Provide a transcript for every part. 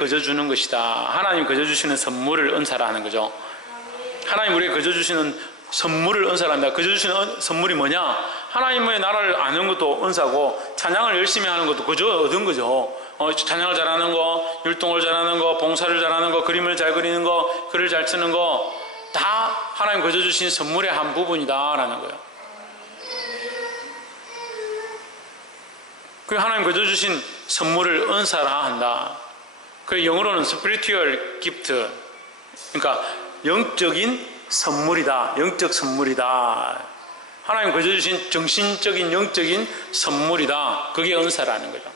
거저 주는 것이다. 하나님 거저 주시는 선물을 은사라 하는 거죠. 하나님 우리에게 거저 주시는 선물을 은사랍니다. 거저 주시는 선물이 뭐냐? 하나님의 나라를 아는 것도 은사고, 찬양을 열심히 하는 것도 그저 얻은 거죠. 찬양을 잘하는 거, 율동을 잘하는 거, 봉사를 잘하는 거, 그림을 잘 그리는 거, 글을 잘 쓰는 거, 다 하나님 거저 주신 선물의 한 부분이다라는 거예요. 그 하나님 거저 주신 선물을 은사라 한다. 그 영어로는 spiritual gift, 그러니까 영적인 선물이다. 영적 선물이다. 하나님 거저 주신 정신적인 영적인 선물이다. 그게 은사라는 거죠.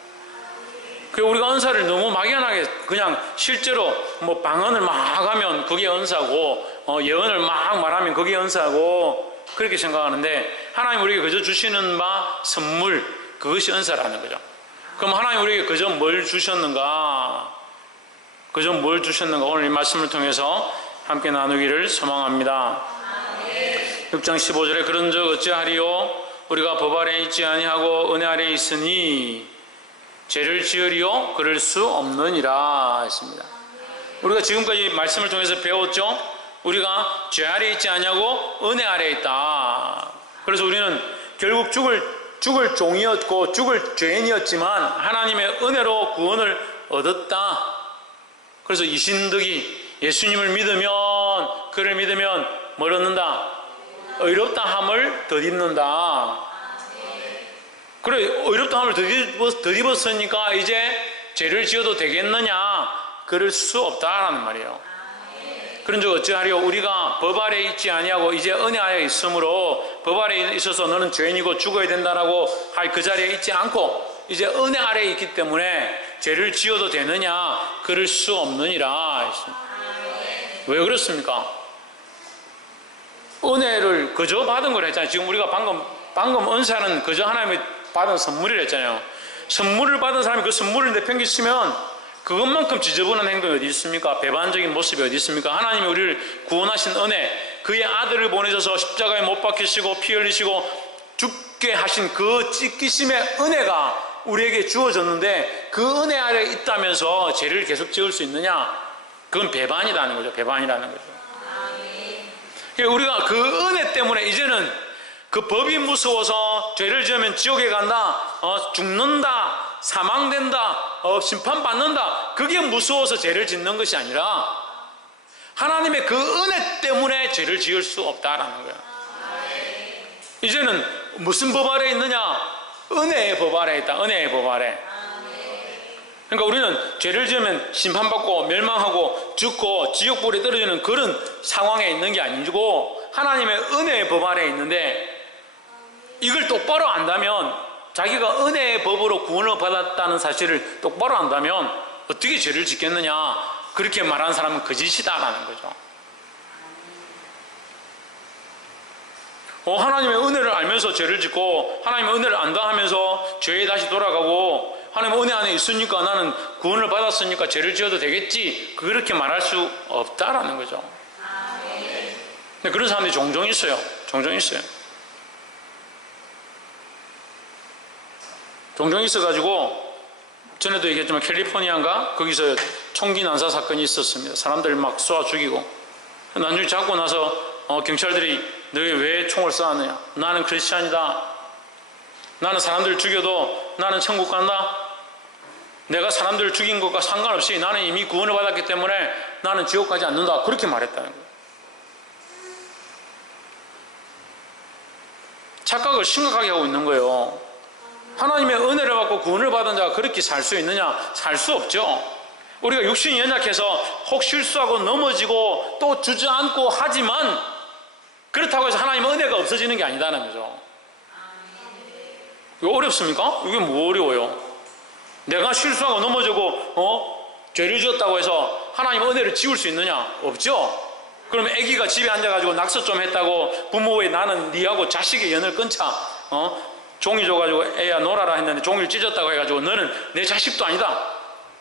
그 우리가 은사를 너무 막연하게 그냥 실제로 뭐 방언을 막 하면 그게 은사고, 예언을 막 말하면 그게 은사고, 그렇게 생각하는데, 하나님 우리에게 거저 주시는 바 선물, 그것이 은사라는 거죠. 그럼 하나님 우리에게 그저 뭘 주셨는가? 그저 뭘 주셨는가? 오늘 이 말씀을 통해서 함께 나누기를 소망합니다. 6장 15절에 그런 적 어찌하리요? 우리가 법 아래 있지 아니하고 은혜 아래 있으니 죄를 지으리요? 그럴 수 없느니라 했습니다. 우리가 지금까지 말씀을 통해서 배웠죠? 우리가 죄 아래 있지 아니하고 은혜 아래 있다. 그래서 우리는 결국 죽을 종이었고 죽을 죄인이었지만 하나님의 은혜로 구원을 얻었다. 그래서 이신득이 예수님을 믿으면, 그를 믿으면 뭘 얻는다? 의롭다 함을 덧입는다. 그래, 의롭다 함을 덧입었으니까 이제 죄를 지어도 되겠느냐? 그럴 수 없다라는 말이에요. 그런즉 어찌하리요? 우리가 법 아래 있지 아니하고 이제 은혜 아래 있으므로, 법 아래 있어서 너는 죄인이고 죽어야 된다라고 할 그 자리에 있지 않고 이제 은혜 아래 있기 때문에 죄를 지어도 되느냐? 그럴 수 없느니라. 왜 그렇습니까? 은혜를 그저 받은 걸 했잖아요. 지금 우리가 방금 은사는 그저 하나님이 받은 선물이라 했잖아요. 선물을 받은 사람이 그 선물을 내팽개치면 그것만큼 지저분한 행동이 어디 있습니까? 배반적인 모습이 어디 있습니까? 하나님이 우리를 구원하신 은혜, 그의 아들을 보내셔서 십자가에 못 박히시고 피 흘리시고 죽게 하신 그 찢기심의 은혜가 우리에게 주어졌는데, 그 은혜 아래 있다면서 죄를 계속 지을 수 있느냐? 그건 배반이라는 거죠. 배반이라는 거죠. 그러니까 우리가 그 은혜 때문에 이제는 그 법이 무서워서 죄를 지으면 지옥에 간다, 죽는다, 사망된다, 심판받는다, 그게 무서워서 죄를 짓는 것이 아니라 하나님의 그 은혜 때문에 죄를 지을 수 없다라는 거야. 이제는 무슨 법 아래 있느냐? 은혜의 법 아래 있다. 은혜의 법 아래. 그러니까 우리는 죄를 지으면 심판받고 멸망하고 죽고 지옥불에 떨어지는 그런 상황에 있는 게 아니고 하나님의 은혜의 법 아래 있는데, 이걸 똑바로 안다면, 자기가 은혜의 법으로 구원을 받았다는 사실을 똑바로 안다면 어떻게 죄를 짓겠느냐? 그렇게 말하는 사람은 거짓이다라는 거죠. 하나님의 은혜를 알면서 죄를 짓고 하나님의 은혜를 안다 하면서 죄에 다시 돌아가고, 하나님의 은혜 안에 있으니까 나는 구원을 받았으니까 죄를 지어도 되겠지, 그렇게 말할 수 없다라는 거죠. 근데 그런 사람들이 종종 있어요. 종종 있어요. 종종 있어가지고, 전에도 얘기했지만 캘리포니아인가? 거기서 총기 난사 사건이 있었습니다. 사람들 막 쏘아 죽이고, 나중에 잡고 나서 경찰들이 너희 왜 총을 쏘았느냐? 나는 크리스찬이다. 나는 사람들을 죽여도 나는 천국 간다. 내가 사람들을 죽인 것과 상관없이 나는 이미 구원을 받았기 때문에 나는 지옥 가지 않는다. 그렇게 말했다는 거예요. 착각을 심각하게 하고 있는 거예요. 하나님의 은혜를 받고 구원을 받은 자가 그렇게 살 수 있느냐? 살 수 없죠. 우리가 육신이 연약해서 혹 실수하고 넘어지고 또 주저앉고 하지만, 그렇다고 해서 하나님의 은혜가 없어지는 게 아니다는 거죠. 이거 어렵습니까? 이게 뭐 어려워요? 내가 실수하고 넘어지고 죄를 지었다고 해서 하나님의 은혜를 지울 수 있느냐? 없죠. 그러면 아기가 집에 앉아가지고 낙서 좀 했다고 부모의 나는 니하고 자식의 연을 끊자, 종이 줘가지고 애야 놀아라 했는데 종이를 찢었다고 해가지고 너는 내 자식도 아니다,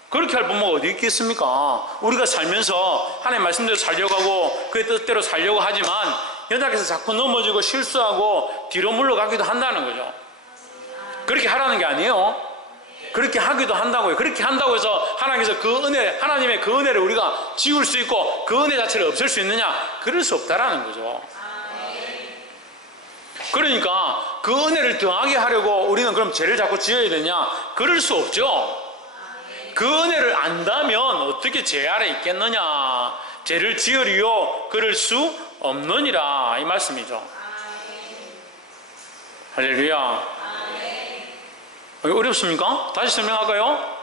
그렇게 할 부모가 어디 있겠습니까? 우리가 살면서 하나님 말씀대로 살려고 하고 그의 뜻대로 살려고 하지만 연약해서 자꾸 넘어지고 실수하고 뒤로 물러가기도 한다는 거죠. 그렇게 하라는 게 아니에요. 그렇게 하기도 한다고요. 그렇게 한다고 해서 하나님께서 그 은혜, 하나님의 그 은혜를 우리가 지울 수 있고 그 은혜 자체를 없앨 수 있느냐? 그럴 수 없다라는 거죠. 그러니까 그 은혜를 더하게 하려고 우리는 그럼 죄를 자꾸 지어야 되냐? 그럴 수 없죠. 그 은혜를 안다면 어떻게 죄 아래 있겠느냐? 죄를 지으리요 그럴 수 없느니라 이 말씀이죠. 할렐루야. 어렵습니까? 다시 설명할까요?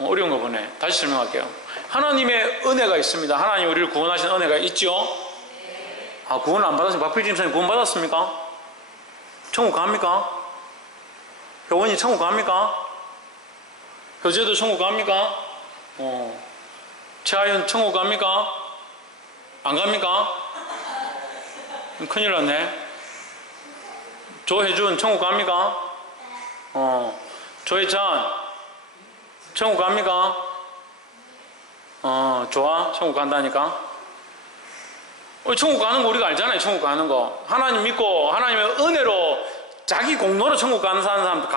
어려운 거 보네. 다시 설명할게요. 하나님의 은혜가 있습니다. 하나님 우리를 구원하신 은혜가 있죠? 구원 안 받았습니까? 박필진 목사님 구원 받았습니까? 천국 갑니까? 효원이 천국 갑니까? 효재도 천국 갑니까? 최하윤 천국 갑니까? 안 갑니까? 큰일 났네. 조혜준 천국 갑니까? 조혜찬 천국 갑니까? 좋아? 천국 간다니까? 천국 가는 거 우리가 알잖아요. 천국 가는 거 하나님 믿고 하나님의 은혜로 자기 공로로 천국 가는 사람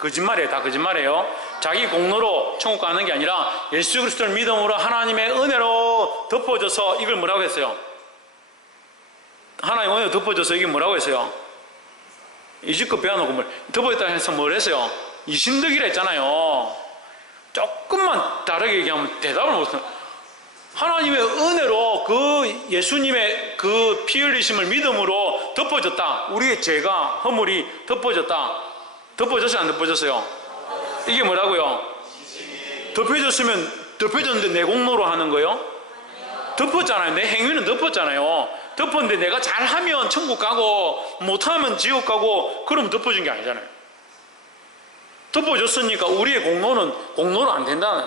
거짓말이에요. 다 거짓말이에요. 자기 공로로 천국 가는 게 아니라 예수 그리스도를 믿음으로 하나님의 은혜로 덮어져서 이걸 뭐라고 했어요? 하나님의 은혜로 덮어져서 이게 뭐라고 했어요? 이집것 배워놓고 뭘 덮어졌다 해서 뭘 했어요? 이신득이라 했잖아요. 조금만 다르게 얘기하면 대답을 못해요. 하나님의 은혜로 그 예수님의 그 피 흘리심을 믿음으로 덮어졌다. 우리의 죄가 허물이 덮어졌다. 덮어졌어요? 안 덮어졌어요? 이게 뭐라고요? 덮여졌는데 내 공로로 하는 거요? 덮었잖아요. 내 행위는 덮었잖아요. 덮었는데 내가 잘하면 천국 가고 못하면 지옥 가고 그러면 덮어진 게 아니잖아요. 덮어졌으니까 우리의 공로는 안 된다는,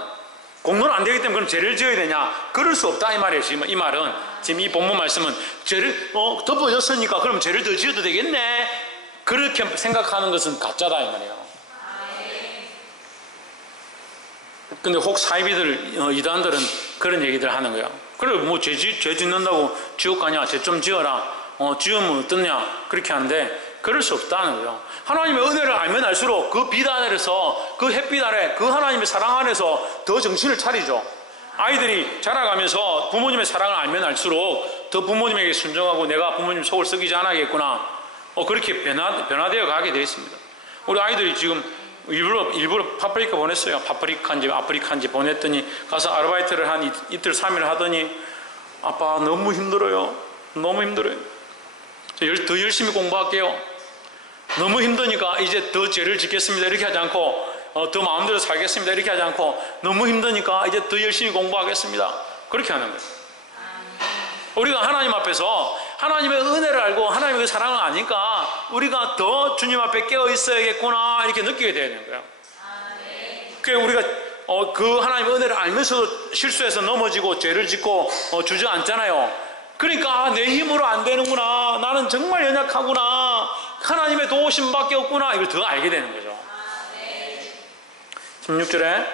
공로는 안 되기 때문에 그럼 죄를 지어야 되냐? 그럴 수 없다 이 말이에요. 지금 이 말은, 지금 이 본문 말씀은 죄를 덮어졌으니까 그럼 죄를 더 지어도 되겠네, 그렇게 생각하는 것은 가짜다 이 말이에요. 근데 혹 사이비들 이단들은 그런 얘기들 하는 거야. 그래 뭐 죄 짓는다고 지옥 가냐? 죄 좀 지어라. 지으면 어떠냐? 그렇게 하는데 그럴 수 없다는 거예요. 하나님의 은혜를 알면 알수록 그 빛 아래서, 그 햇빛 아래, 그 하나님의 사랑 안에서 더 정신을 차리죠. 아이들이 자라가면서 부모님의 사랑을 알면 알수록 더 부모님에게 순종하고 내가 부모님 속을 썩이지 않아야겠구나, 그렇게 변화되어 가게 되어 있습니다. 우리 아이들이 지금 일부러 파프리카 보냈어요. 아프리카인지 보냈더니 가서 아르바이트를 한 이틀 3일 하더니 아빠 너무 힘들어요. 너무 힘들어요. 더 열심히 공부할게요. 너무 힘드니까 이제 더 죄를 짓겠습니다 이렇게 하지 않고, 더 마음대로 살겠습니다 이렇게 하지 않고, 너무 힘드니까 이제 더 열심히 공부하겠습니다 그렇게 하는 거예요. 우리가 하나님 앞에서 하나님의 은혜를 알고 하나님의 그 사랑을 아니까 우리가 더 주님 앞에 깨어 있어야겠구나 이렇게 느끼게 되는 거예요. 그래서 우리가 그 하나님의 은혜를 알면서도 실수해서 넘어지고 죄를 짓고 주저앉잖아요. 그러니까 내 힘으로 안 되는구나, 나는 정말 연약하구나, 하나님의 도우심밖에 없구나, 이걸 더 알게 되는 거죠. 16절에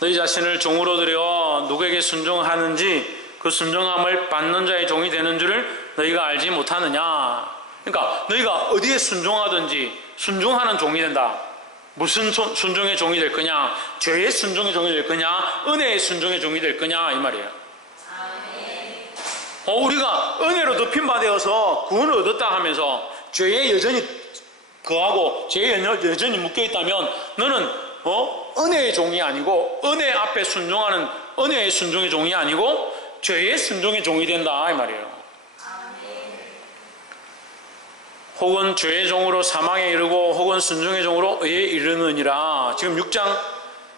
너희 자신을 종으로 들여 누구에게 순종하는지 그 순종함을 받는 자의 종이 되는 줄을 너희가 알지 못하느냐. 그러니까 너희가 어디에 순종하든지 순종하는 종이 된다. 무슨 순종의 종이 될 거냐? 죄의 순종의 종이 될 거냐? 은혜의 순종의 종이 될 거냐? 이 말이에요. 우리가 은혜로 덮임받아서 구원을 얻었다 하면서 죄에 여전히 거하고 죄에 여전히 묶여있다면 너는 은혜의 종이 아니고, 은혜 앞에 순종하는 은혜의 순종의 종이 아니고 죄의 순종의 종이 된다 이 말이에요. 혹은 죄의 종으로 사망에 이르고 혹은 순종의 종으로 의에 이르느니라. 지금 6장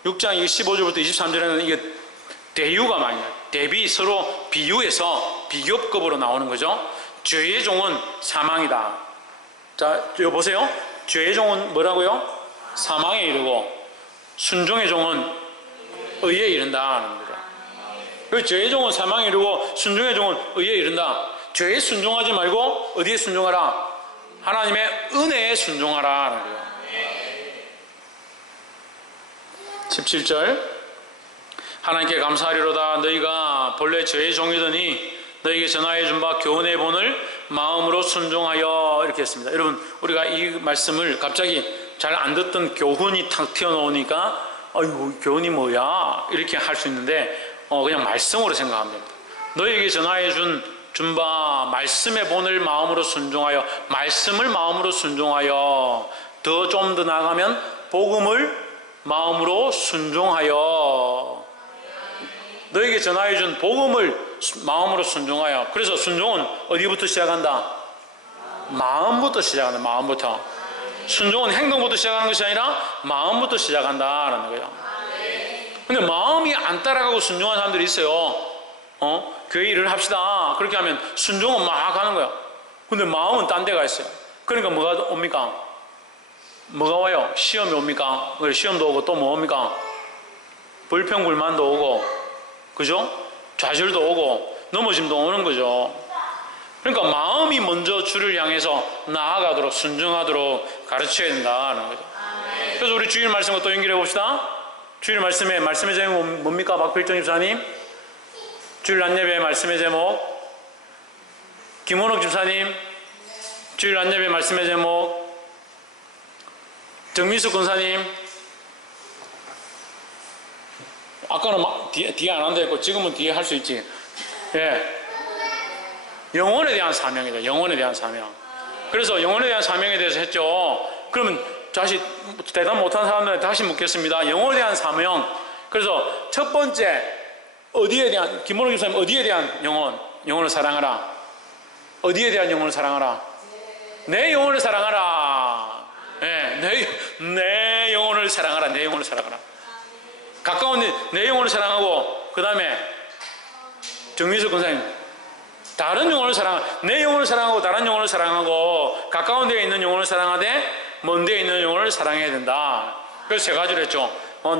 15절부터 23절에는 이게 대유가 많이 나요. 대비, 서로 비유해서 비교급으로 나오는 거죠. 죄의 종은 사망이다. 자, 이거 보세요. 죄의 종은 뭐라고요? 사망에 이르고 순종의 종은 의에 이른다는 거죠. 그 죄의 종은 사망에 이르고 순종의 종은 의에 이른다. 죄에 순종하지 말고 어디에 순종하라? 하나님의 은혜에 순종하라. 17절 하나님께 감사하리로다. 너희가 본래 죄의 종이더니 너희에게 전하여 준 바 교훈의 본을 마음으로 순종하여 이렇게 했습니다. 여러분, 우리가 이 말씀을 갑자기 잘 안 듣던 교훈이 탁 튀어나오니까 아이고 교훈이 뭐야 이렇게 할 수 있는데 그냥 말씀으로 생각하면 됩니다. 너에게 전하여 준 바 말씀의 본을 마음으로 순종하여, 말씀을 마음으로 순종하여, 더 좀 더 나아가면 복음을 마음으로 순종하여, 너에게 전하여 준 복음을 마음으로 순종하여. 그래서 순종은 어디부터 시작한다? 마음부터 시작한다. 마음부터. 순종은 행동부터 시작하는 것이 아니라 마음부터 시작한다라는 거예요. 근데 마음이 안 따라가고 순종하는 사람들이 있어요. 교회 일을 합시다. 그렇게 하면 순종은 막 하는 거야. 근데 마음은 딴 데가 있어요. 그러니까 뭐가 옵니까? 뭐가 와요? 시험이 옵니까? 그래, 시험도 오고 또 뭐 옵니까? 불평불만도 오고, 그죠? 좌절도 오고, 넘어짐도 오는 거죠. 그러니까 마음이 먼저 주를 향해서 나아가도록, 순종하도록 가르쳐야 된다는 거죠. 그래서 우리 주일 말씀과 또 연결해 봅시다. 주일 말씀의 제목이 뭡니까? 박필정 집사님? 주일 안예배 말씀의 제목. 김원옥 집사님? 주일 안예배 말씀의 제목. 정미숙 권사님? 아까는 뒤에 안 한다 했고 지금은 뒤에 할 수 있지. 예. 영혼에 대한 사명이다. 영혼에 대한 사명. 그래서 영혼에 대한 사명에 대해서 했죠. 그러면 다시 대답 못한 사람들한테 다시 묻겠습니다. 영혼에 대한 사명. 그래서 첫 번째, 어디에 대한, 김원호 교수님, 어디에 대한 영혼을 사랑하라. 어디에 대한 영혼을 사랑하라. 내 영혼을 사랑하라. 네, 내 영혼을 사랑하라. 내 영혼을 사랑하라. 가까운 내 영혼을 사랑하고, 그 다음에 정미숙 권사님, 다른 영혼을 내 영혼을 사랑하고 다른 영혼을 사랑하고, 가까운 데에 있는 영혼을 사랑하되 먼 데에 있는 영혼을 사랑해야 된다. 그래서 세 가지를 했죠.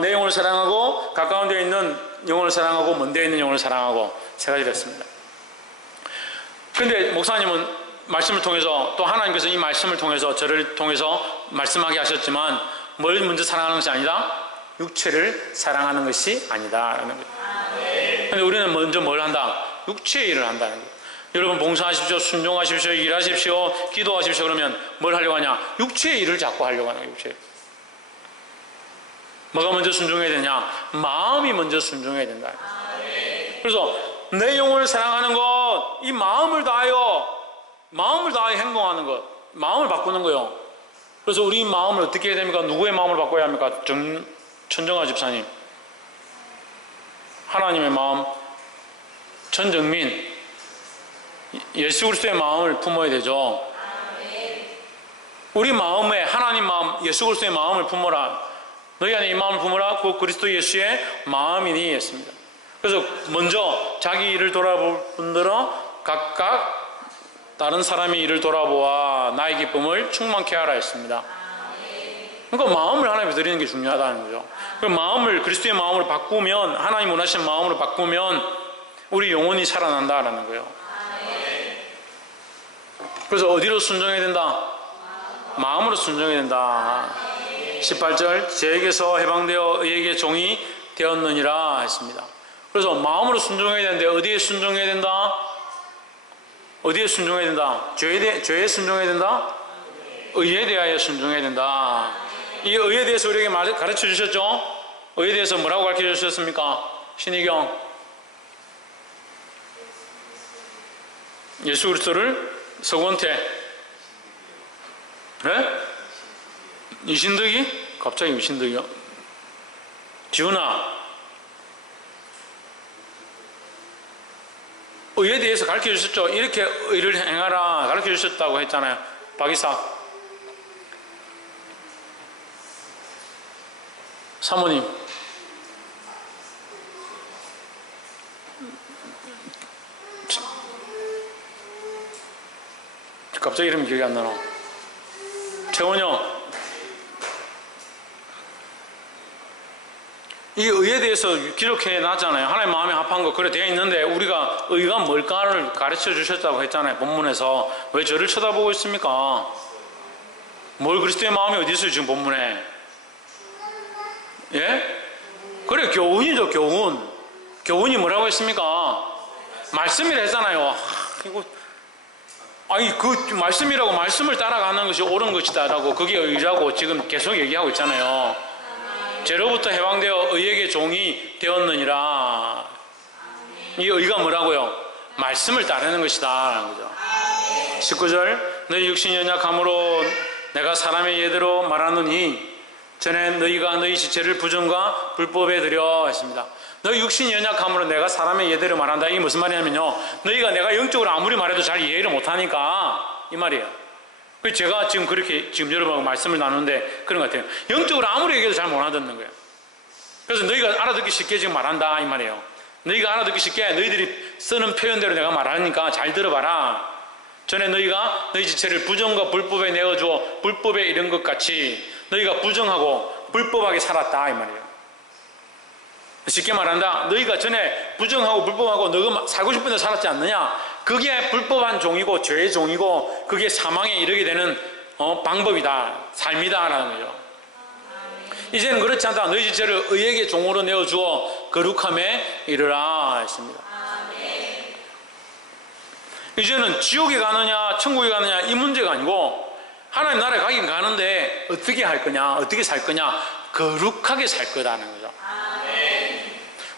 내 영혼을 사랑하고, 가까운 데에 있는 영혼을 사랑하고, 먼 데에 있는 영혼을 사랑하고, 세 가지를 했습니다. 그런데 목사님은 말씀을 통해서, 또 하나님께서 이 말씀을 통해서, 저를 통해서 말씀하게 하셨지만, 뭘 먼저 사랑하는 것이 아니다? 육체를 사랑하는 것이 아니다라는 거죠. 그런데 우리는 먼저 뭘 한다? 육체의 일을 한다는 거예요. 여러분, 봉사하십시오, 순종하십시오, 일하십시오, 기도하십시오. 그러면 뭘 하려고 하냐? 육체의 일을 자꾸 하려고 하는 거예요. 육체의. 뭐가 먼저 순종해야 되냐? 마음이 먼저 순종해야 된다. 그래서 내 영혼을 사랑하는 것, 이 마음을 다하여 행동하는 것, 마음을 바꾸는 거예요. 그래서 우리 마음을 어떻게 해야 됩니까? 누구의 마음을 바꿔야 합니까? 천정아 집사님, 하나님의 마음, 전정민, 예수 그리스도의 마음을 품어야 되죠. 우리 마음에 하나님 마음, 예수 그리스도의 마음을 품어라. 너희 안에 이 마음을 품어라. 그 그리스도 예수의 마음이니 했습니다. 그래서 먼저 자기 일을 돌아볼 분들은 각각 다른 사람의 일을 돌아보아 나의 기쁨을 충만케 하라 했습니다. 그러니까 마음을 하나님께 드리는 게 중요하다는 거죠. 그 마음을, 그리스도의 마음으로 바꾸면, 하나님 원하시는 마음으로 바꾸면 우리 영혼이 살아난다라는 거예요. 그래서 어디로 순종해야 된다? 마음으로 순종해야 된다. 18절, 저에게서 해방되어 의에게 종이 되었느니라 했습니다. 그래서 마음으로 순종해야 되는데 어디에 순종해야 된다? 어디에 순종해야 된다? 죄에 순종해야 된다? 의에 대하여 순종해야 된다. 이 의에 대해서 우리에게 가르쳐 주셨죠? 의에 대해서 뭐라고 가르쳐 주셨습니까? 신희경. 예수 그리스도를 서건태. 네? 이신덕이? 갑자기 이신덕이요? 지훈아. 의에 대해서 가르쳐 주셨죠? 이렇게 의를 행하라 가르쳐 주셨다고 했잖아요. 박이삭. 사모님. 갑자기 이름이 기억이 안 나나. 최원영. 이 의에 대해서 기록해 놨잖아요. 하나님 마음에 합한 거 그래 되어 있는데 우리가 의가 뭘까를 가르쳐 주셨다고 했잖아요. 본문에서. 왜 저를 쳐다보고 있습니까? 뭘 그리스도의 마음이 어디 있어요 지금 본문에? 예? 그래 교훈이죠. 교훈. 교훈이 뭐라고 했습니까? 말씀이라 했잖아요. 이거 아니 그 말씀이라고 말씀을 따라가는 것이 옳은 것이다라고 그게 의라고 지금 계속 얘기하고 있잖아요. 죄로부터 해방되어 의에게 종이 되었느니라. 이 의가 뭐라고요? 말씀을 따르는 것이다. 그죠? 19절 너희 육신이 연약함으로 내가 사람의 예대로 말하느니 전에 너희가 너희 지체를 부정과 불법에 들여 했습니다. 너희 육신이 연약함으로 내가 사람의 예대로 말한다. 이게 무슨 말이냐면요, 너희가 내가 영적으로 아무리 말해도 잘 이해를 못하니까 이 말이에요. 그래서 제가 지금 그렇게 지금 여러분하고 말씀을 나누는데 그런 것 같아요. 영적으로 아무리 얘기해도 잘 못 알아듣는 거예요. 그래서 너희가 알아듣기 쉽게 지금 말한다 이 말이에요. 너희가 알아듣기 쉽게 너희들이 쓰는 표현대로 내가 말하니까 잘 들어봐라. 전에 너희가 너희 지체를 부정과 불법에 내어주어 불법에 이른 것 같이 너희가 부정하고 불법하게 살았다 이 말이에요. 쉽게 말한다, 너희가 전에 부정하고 불법하고 너가 살고 싶은 데 살았지 않느냐, 그게 불법한 종이고 죄의 종이고 그게 사망에 이르게 되는 방법이다, 삶이다 라는 거죠. 이제는 그렇지 않다. 너희 지체를 의에게 종으로 내어주어 거룩함에 이르라 했습니다. 이제는 지옥에 가느냐 천국에 가느냐 이 문제가 아니고 하나님 나라에 가긴 가는데 어떻게 할 거냐, 어떻게 살 거냐, 거룩하게 살 거다는 거죠.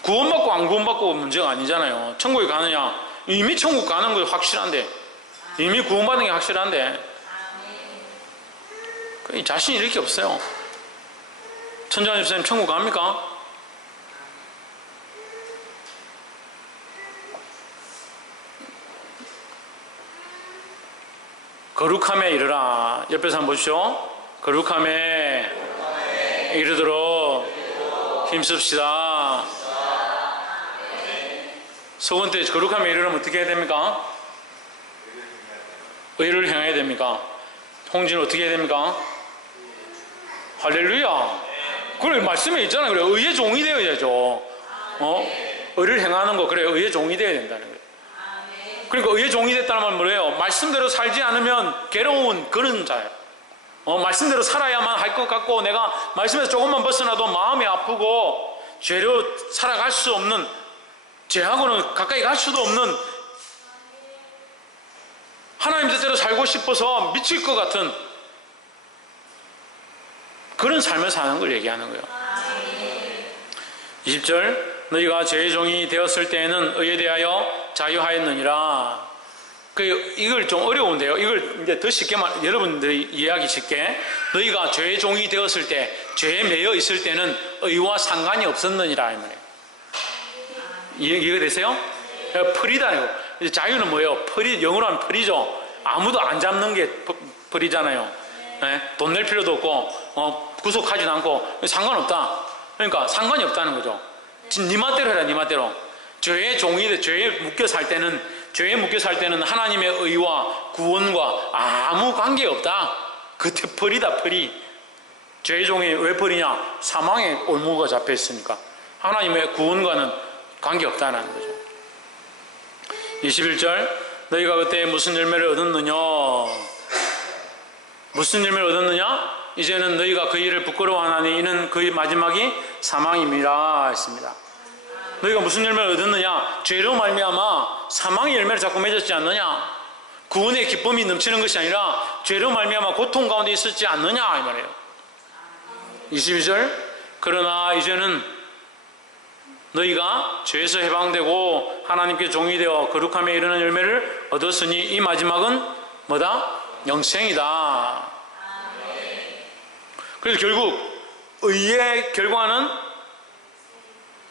구원받고 안 구원받고 문제가 아니잖아요. 천국에 가느냐, 이미 천국 가는 거 확실한데, 이미 구원받는 게 확실한데 자신이 이렇게 없어요. 천장님 집사님 천국 갑니까? 거룩함에 이르라. 옆에서 한번 보십시오. 거룩함에 이르도록 힘씁시다. 서원때 거룩함에 이르려면 어떻게 해야 됩니까? 의를 행해야 됩니까? 홍진은 어떻게 해야 됩니까? 할렐루야. 그래 말씀에 있잖아요. 그래 의의 종이 되어야죠. 의를 행하는 거, 그래 의의 종이 되어야 된다는 거예요. 그러니까 의의 종이 됐다는 말은 뭐예요? 말씀대로 살지 않으면 괴로운 그런 자예요. 말씀대로 살아야만 할 것 같고, 내가 말씀에서 조금만 벗어나도 마음이 아프고 죄로 살아갈 수 없는, 죄하고는 가까이 갈 수도 없는, 하나님 뜻대로 살고 싶어서 미칠 것 같은 그런 삶을 사는 걸 얘기하는 거예요. 20절 너희가 죄의 종이 되었을 때에는 의에 대하여 자유하였느니라. 이걸 좀 어려운데요. 이걸 이제 더 쉽게 여러분들이 이해하기 쉽게, 너희가 죄의 종이 되었을 때, 죄에 매여 있을 때는 의와 상관이 없었느니라 이 말이에요. 이해가 되세요? 펄이다. 자유는 뭐예요? 펄이, 영어로 하면 펄이죠. 아무도 안 잡는 게 펄이잖아요. 네? 돈 낼 필요도 없고 구속하지도 않고 상관없다. 그러니까 상관이 없다는 거죠. 네 맘대로 해라, 네 맘대로. 죄의 종이, 죄에 묶여 살 때는, 죄에 묶여 살 때는 하나님의 의와 구원과 아무 관계가 없다. 그때 펄이다, 펄이. 죄의 종이 왜 펄이냐? 사망의 올무가 잡혀 있으니까. 하나님의 구원과는 관계없다는 거죠. 21절 너희가 그때 무슨 열매를 얻었느냐? 무슨 열매를 얻었느냐? 이제는 너희가 그 일을 부끄러워하나니 이는 그 마지막이 사망임이라 했습니다. 너희가 무슨 열매를 얻었느냐? 죄로 말미암아 사망의 열매를 자꾸 맺었지 않느냐? 구원의 기쁨이 넘치는 것이 아니라 죄로 말미암아 고통 가운데 있었지 않느냐 이 말이에요. 22절 그러나 이제는 너희가 죄에서 해방되고 하나님께 종이 되어 거룩함에 이르는 열매를 얻었으니 이 마지막은 뭐다? 영생이다. 그래서 결국 의의 결과는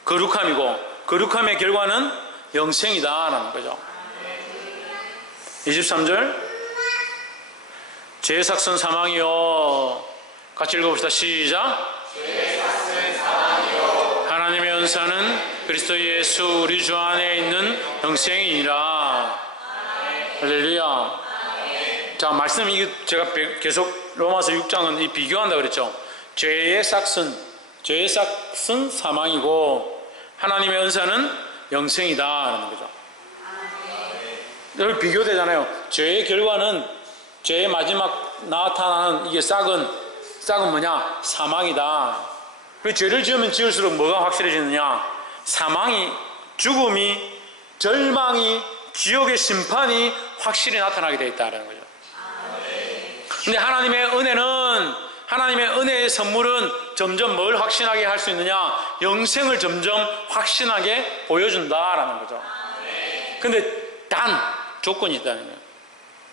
거룩함이고 거룩함의 결과는 영생이다라는 거죠. 23절 죄의 삭선 사망이요. 같이 읽어봅시다. 시작. 하나님의 은사는 그리스도 예수 우리 주 안에 있는 영생이니라. 할렐루야. 자, 말씀 이게 제가 계속 로마서 6장은 이 비교한다 그랬죠. 죄의 삭슨 사망이고 하나님의 은사는 영생이다라는 거죠. 여기 비교되잖아요. 죄의 결과는, 죄의 마지막 나타나는 이게 싹은 뭐냐? 사망이다. 왜 죄를 지으면 지을수록 뭐가 확실해지느냐? 사망이, 죽음이, 절망이, 지옥의 심판이 확실히 나타나게 되어 있다는 거죠. 근데 하나님의 은혜의 선물은 점점 뭘 확신하게 할 수 있느냐? 영생을 점점 확신하게 보여준다라는 거죠. 근데 단 조건이 있다는 거예요.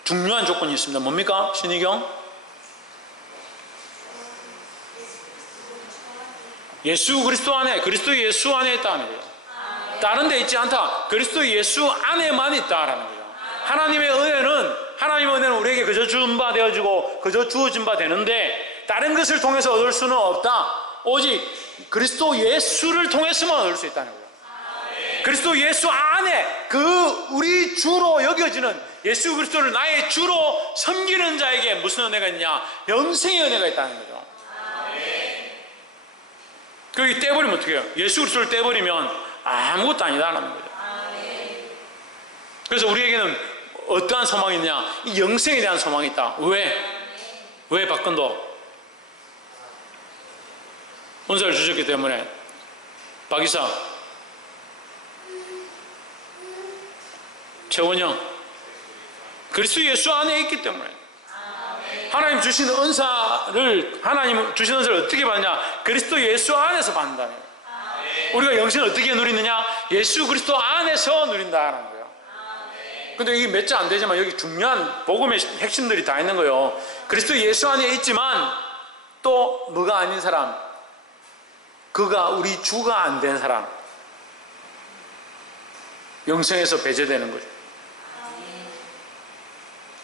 중요한 조건이 있습니다. 뭡니까? 신의경? 예수 그리스도 안에, 그리스도 예수 안에 있다는 거예요. 다른 데 있지 않다. 그리스도 예수 안에만 있다라는 거예요. 하나님의 은혜는 우리에게 그저 준 바 되어지고 그저 주어진 바 되는데 다른 것을 통해서 얻을 수는 없다. 오직 그리스도 예수를 통해서만 얻을 수 있다는 거예요. 그리스도 예수 안에 우리 주로 여겨지는 예수 그리스도를 나의 주로 섬기는 자에게 무슨 은혜가 있냐? 영생의 은혜가 있다는 거죠. 그게 떼버리면 어떻게 해요? 예수 그리스도를 떼버리면 아무것도 아니다라는 거죠. 그래서 우리에게는 어떠한 소망이 있냐? 이 영생에 대한 소망이 있다. 왜 박근도? 은사를 주셨기 때문에. 박이사, 최원영, 그리스도 예수 안에 있기 때문에. 하나님 주신 은사를 어떻게 받느냐? 그리스도 예수 안에서 받는다는 거예요. 우리가 영생을 어떻게 누리느냐? 예수 그리스도 안에서 누린다는 거예요. 근데 이게 몇 자 안 되지만 여기 중요한 복음의 핵심들이 다 있는 거예요. 그리스도 예수 안에 있지만 또 뭐가 아닌 사람, 그가 우리 주가 안 된 사람, 영생에서 배제되는 거죠.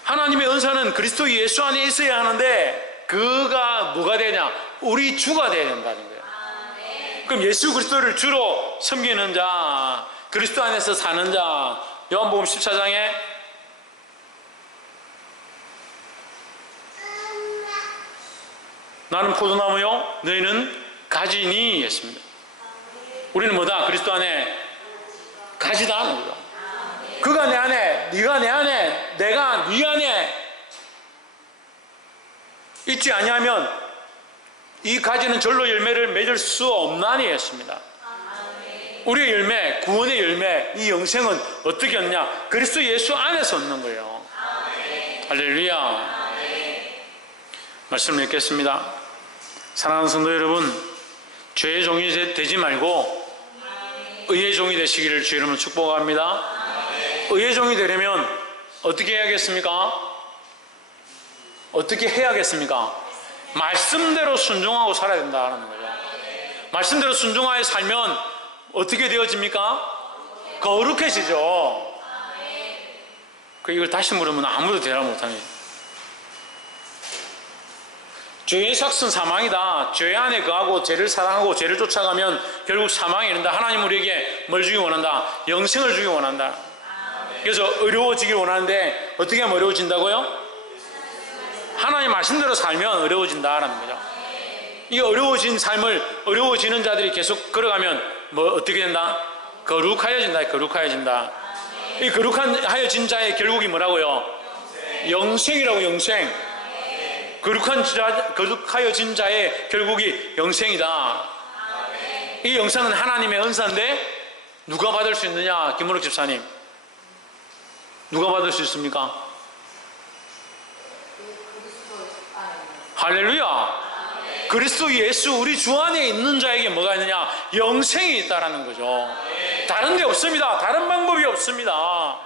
하나님의 은사는 그리스도 예수 안에 있어야 하는데 그가 뭐가 되냐? 우리 주가 되어야 된다는 거예요. 그럼 예수 그리스도를 주로 섬기는 자, 그리스도 안에서 사는 자, 요한복음 14장에 나는 포도나무요 너희는 가지니 했습니다. 우리는 뭐다? 그리스도 안에 가지다 하는 거죠. 그가 내 안에, 네가 내 안에, 내가 네 안에 있지 아니하면 이 가지는 절로 열매를 맺을 수 없나니 했습니다. 우리의 열매, 구원의 열매, 이 영생은 어떻게 얻냐? 그리스도 예수 안에서 얻는 거예요. 할렐루야. 말씀을 읽겠습니다. 사랑하는 성도 여러분, 죄의 종이 되지 말고 의의 종이 되시기를 주의 이름으로 축복합니다. 의의 종이 되려면 어떻게 해야겠습니까? 어떻게 해야겠습니까? 말씀대로 순종하고 살아야 된다는 거죠. 말씀대로 순종하여 살면 어떻게 되어집니까? 거룩해지죠. 이걸 다시 물으면 아무도 대답 못하네. 죄의 삭은 사망이다. 죄 안에 거하고 죄를 사랑하고 죄를 쫓아가면 결국 사망이 이른다. 하나님 우리에게 뭘 주기 원한다? 영생을 주기 원한다. 그래서 어려워지길 원하는데 어떻게 하면 어려워진다고요? 하나님 말씀대로 살면 어려워진다라는 거죠. 이 어려워진 삶을 어려워지는 자들이 계속 걸어가면 뭐 어떻게 된다? 거룩하여진다. 거룩하여진다. 이 거룩하여진 자의 결국이 뭐라고요? 영생이라고. 영생. 거룩하여진 자의 결국이 영생이다. 이 영생은 하나님의 은사인데 누가 받을 수 있느냐? 김문욱 집사님, 누가 받을 수 있습니까? 할렐루야. 그리스도 예수 우리 주 안에 있는 자에게 뭐가 있느냐? 영생이 있다라는 거죠. 다른 데 없습니다. 다른 방법이 없습니다.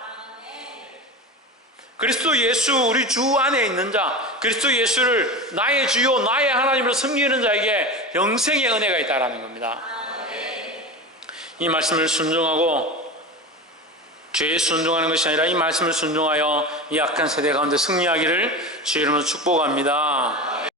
그리스도 예수 우리 주 안에 있는 자, 그리스도 예수를 나의 주요 나의 하나님으로 섬기는 자에게 영생의 은혜가 있다라는 겁니다. 이 말씀을 순종하고 죄에 순종하는 것이 아니라 이 말씀을 순종하여 이 악한 세대 가운데 승리하기를 주의 이름으로 축복합니다.